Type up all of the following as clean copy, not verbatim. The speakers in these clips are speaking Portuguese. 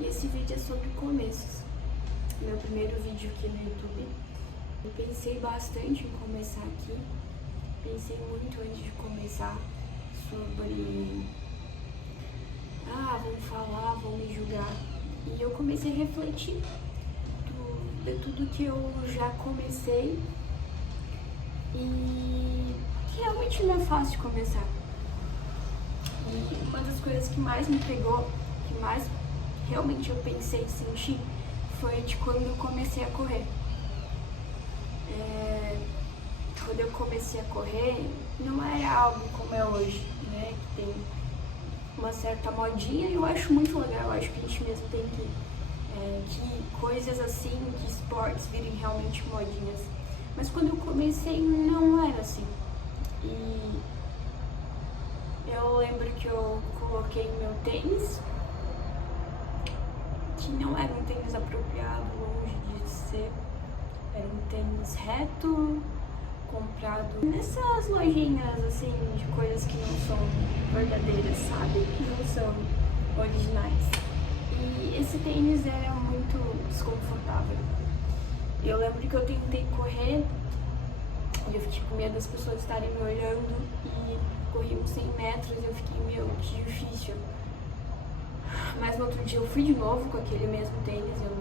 E esse vídeo é sobre começos. Meu primeiro vídeo aqui no YouTube. Eu pensei bastante em começar aqui. Pensei muito antes de começar sobre... vão falar, vão me julgar. E eu comecei a refletir de tudo que eu já comecei. E que realmente não é fácil de começar. E uma das coisas que mais me pegou, que mais realmente eu pensei e senti, foi de quando eu comecei a correr. Quando eu comecei a correr, não era algo como é hoje, né? Que tem uma certa modinha e eu acho muito legal. Eu acho que a gente mesmo tem que coisas assim, de esportes virem realmente modinhas. Mas quando eu comecei, não era assim. E eu lembro que eu coloquei meu tênis, que não era um tênis apropriado, longe de ser. Era um tênis reto, comprado nessas lojinhas assim, de coisas que não são verdadeiras, sabe? Que não são originais. E esse tênis era muito desconfortável. Eu lembro que eu tentei correr e eu fiquei com medo das pessoas estarem me olhando e corri uns 100 metros e eu fiquei, que difícil. Mas no outro dia eu fui de novo com aquele mesmo tênis, eu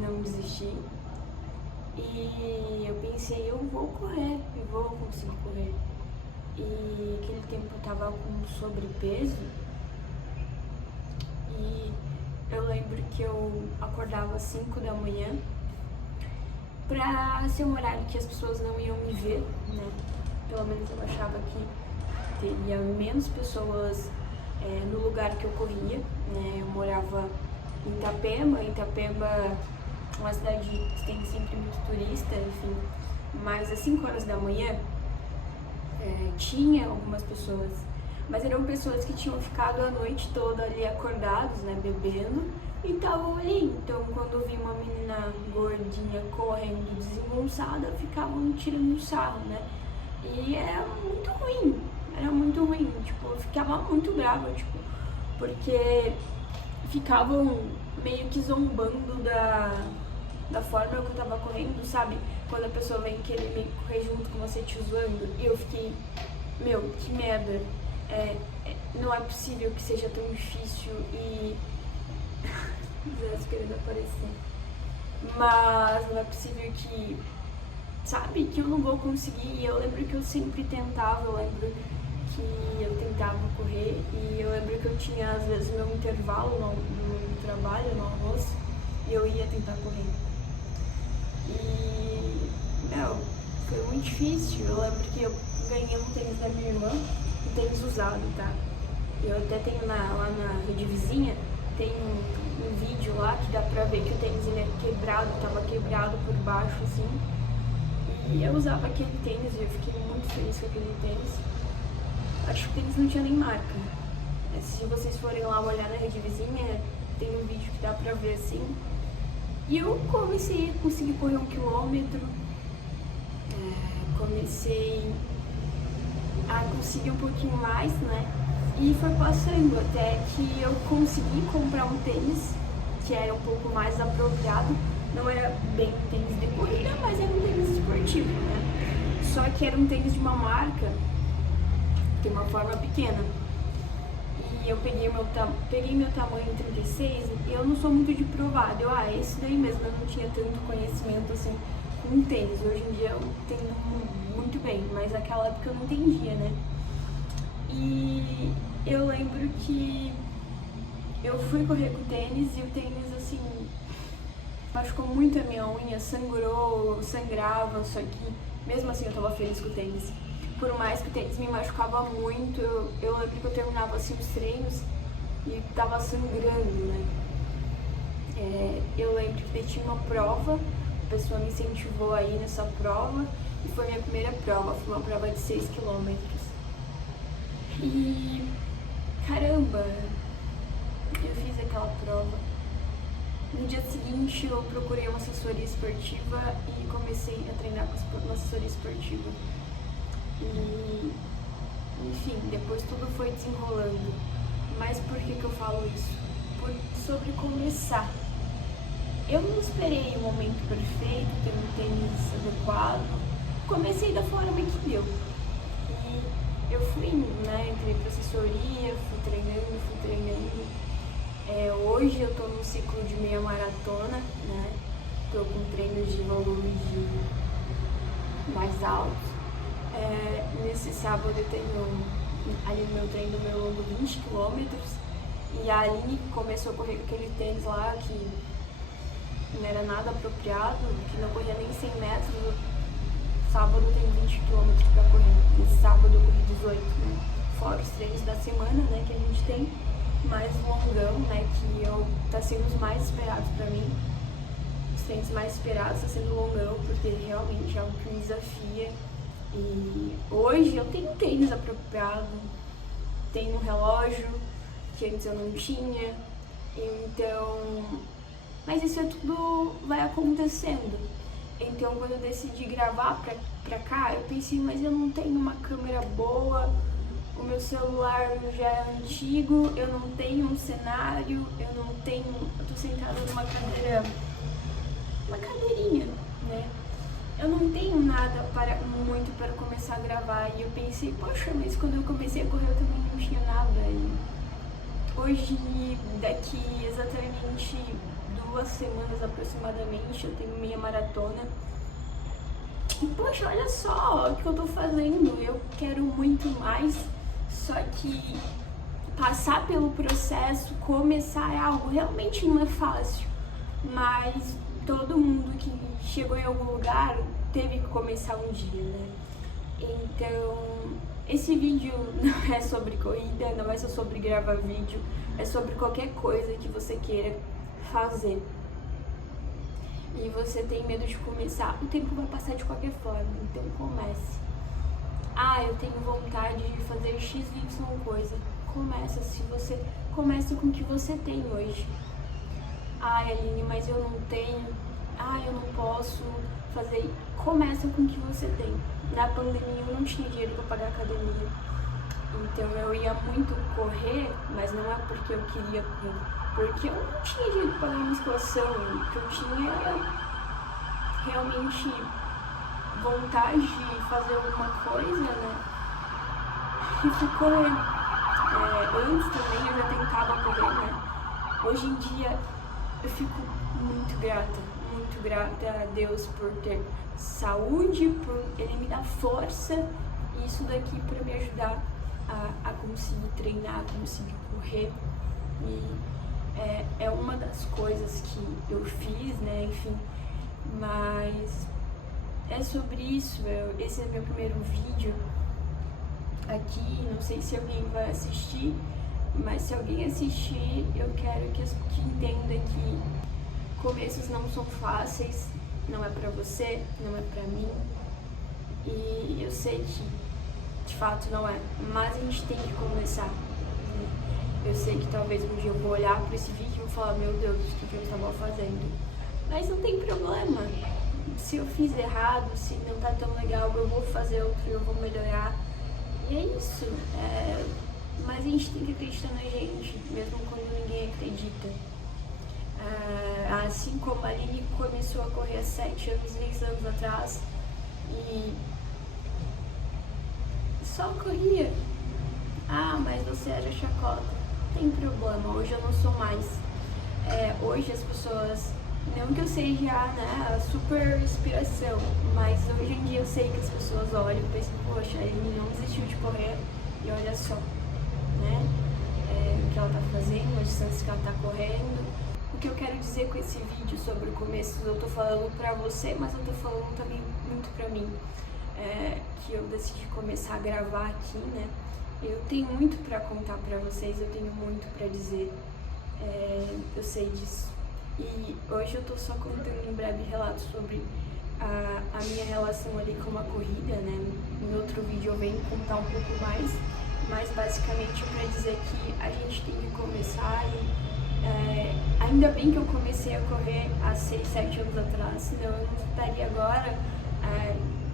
não desisti. E eu pensei, eu vou correr, eu vou conseguir correr. E aquele tempo eu tava com sobrepeso e eu lembro que eu acordava às 5 da manhã pra ser um horário que as pessoas não iam me ver, né? Pelo menos eu achava que teria menos pessoas no lugar que eu corria, né? Eu morava em Itapema. Itapema é uma cidade que tem sempre muito turista, enfim. Mas às 5 horas da manhã tinha algumas pessoas, mas eram pessoas que tinham ficado a noite toda ali acordados, né, bebendo, e estavam ali. Então, quando eu vi uma menina gordinha correndo desengonçada, ficavam tirando sarro, né? E era muito ruim, tipo, eu ficava muito brava, tipo, porque ficavam meio que zombando da forma que eu tava correndo, sabe? Quando a pessoa vem querer me correr junto com você te zoando, e eu fiquei, que merda. Não é possível que seja tão difícil e... Deus querendo aparecer. Mas não é possível que... Sabe? Que eu não vou conseguir. E eu lembro que eu sempre tentava, eu lembro que eu tentava correr. E eu lembro que eu tinha, às vezes, meu intervalo no trabalho, no almoço, e eu ia tentar correr. E... foi muito difícil. Eu lembro que eu ganhei um tênis da minha irmã, um tênis usado, tá? Eu até tenho lá na rede vizinha, tem um vídeo lá que dá pra ver que o tênis ele é quebrado, tava quebrado por baixo, assim. E eu usava aquele tênis e eu fiquei muito feliz com aquele tênis. Acho que o tênis não tinha nem marca. Se vocês forem lá olhar na rede vizinha, tem um vídeo que dá pra ver assim. E eu comecei a conseguir correr 1 quilômetro. Comecei a conseguir um pouquinho mais, né? E foi passando até que eu consegui comprar um tênis que era um pouco mais apropriado. Não era bem um tênis de corrida, mas era um tênis esportivo, né? Só que era um tênis de uma marca que tem uma forma pequena. E eu peguei meu tamanho 36 e eu não sou muito de provado. Esse daí mesmo, eu não tinha tanto conhecimento assim com tênis. Hoje em dia eu entendo muito bem, mas naquela época eu não entendia, né? E eu lembro que eu fui correr com o tênis e o tênis, assim, machucou muito a minha unha, sangrava, só que mesmo assim eu tava feliz com o tênis. Por mais que o tênis me machucava muito, eu lembro que eu terminava assim os treinos e tava sangrando, né? Eu lembro que tinha uma prova, a pessoa me incentivou a ir nessa prova e foi minha primeira prova, foi uma prova de 6 quilômetros. E caramba, eu fiz aquela prova. No dia seguinte eu procurei uma assessoria esportiva e comecei a treinar com uma assessoria esportiva. E enfim, depois tudo foi desenrolando. Mas por que eu falo isso? sobre começar. Eu não esperei o momento perfeito, ter um tênis adequado. Comecei da forma que deu. E eu fui indo, né? Entrei pra assessoria, fui treinando. Hoje eu tô num ciclo de meia maratona, né? Tô com treinos de volumes mais altos. Nesse sábado eu tenho ali no meu treino do meu longo 20 km. E a Aline começou a correr com aquele tênis lá que não era nada apropriado, que não corria nem 100 metros. Sábado eu tenho 20 km pra correr. Nesse sábado eu corri 18, né? Fora os treinos da semana, né, que a gente tem. Mais longão, né, que tá sendo os mais esperados pra mim. Os treinos mais esperados tá sendo longão, porque realmente é algo que me desafia. E hoje eu tenho um tênis apropriado, tenho um relógio que antes eu não tinha, então... Mas isso tudo vai acontecendo. Então quando eu decidi gravar pra cá, eu pensei, mas eu não tenho uma câmera boa, o meu celular já é antigo, eu não tenho um cenário, eu tô sentada numa cadeira, uma cadeirinha, né? Eu não tenho nada muito para começar a gravar. E eu pensei, poxa, mas quando eu comecei a correr eu também não tinha nada. E hoje, daqui exatamente 2 semanas aproximadamente, eu tenho meia maratona. E poxa, olha só o que eu tô fazendo. Eu quero muito mais, só que passar pelo processo, começar é algo realmente não é fácil. Mas todo mundo que chegou em algum lugar teve que começar um dia, né? Então, esse vídeo não é sobre corrida, não é só sobre gravar vídeo, é sobre qualquer coisa que você queira fazer. E você tem medo de começar, o tempo vai passar de qualquer forma, então comece. Eu tenho vontade de fazer XY coisa. Começa, se você começa com o que você tem hoje. Aline, mas eu não tenho, eu não posso fazer. Começa com o que você tem. Na pandemia eu não tinha dinheiro para pagar academia, então eu ia muito correr, mas não é porque eu queria correr, porque eu não tinha dinheiro para pagar musculação, porque eu tinha realmente vontade de fazer alguma coisa, né? E fui correr. Antes também eu já tentava correr, né? Hoje em dia eu fico muito grata a Deus por ter saúde, por Ele me dar força, e isso daqui para me ajudar a conseguir treinar, a conseguir correr. E é uma das coisas que eu fiz, né, enfim, mas é sobre isso. Esse é meu primeiro vídeo aqui, não sei se alguém vai assistir, mas se alguém assistir, eu quero que entenda que começos não são fáceis, não é pra você, não é pra mim, e eu sei que de fato não é, mas a gente tem que começar. Eu sei que talvez um dia eu vou olhar pra esse vídeo e vou falar, meu Deus, o que eu estava fazendo? Mas não tem problema, se eu fiz errado, se não tá tão legal, eu vou fazer outro, eu vou melhorar, e é isso. Mas a gente tem que acreditar na gente, mesmo quando ninguém acredita. Assim como a Aline começou a correr há 7 anos, 10 anos atrás, e só corria. Mas você era chacota. Tem problema, hoje eu não sou mais. Hoje as pessoas, não que eu seja a super inspiração, mas hoje em dia eu sei que as pessoas olham e pensam, poxa, a Aline não desistiu de correr, e olha só, né? O que ela tá fazendo, a distância que ela tá correndo. O que eu quero dizer com esse vídeo sobre o começo, eu tô falando pra você, mas eu tô falando também muito pra mim, que eu decidi começar a gravar aqui, né? Eu tenho muito pra contar pra vocês, eu tenho muito pra dizer, eu sei disso. E hoje eu tô só contando um breve relato sobre a minha relação ali com a corrida, né? Em outro vídeo eu venho contar um pouco mais, mas basicamente é pra dizer que a gente tem que começar e ainda bem que eu comecei a correr há 6, 7 anos atrás, senão eu não estaria agora,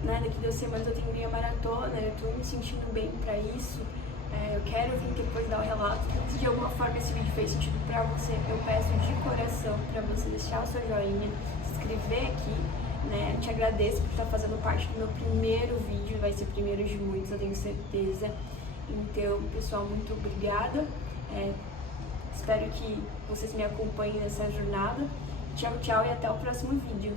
daqui 2 semanas eu tenho meia maratona, eu tô me sentindo bem pra isso, Eu quero vir depois dar o relato. Se de alguma forma esse vídeo fez sentido pra você, eu peço de coração pra você deixar o seu joinha, se inscrever aqui, né? Eu te agradeço por estar fazendo parte do meu primeiro vídeo, vai ser o primeiro de muitos, eu tenho certeza. Então, pessoal, muito obrigada. Espero que vocês me acompanhem nessa jornada. Tchau, tchau e até o próximo vídeo.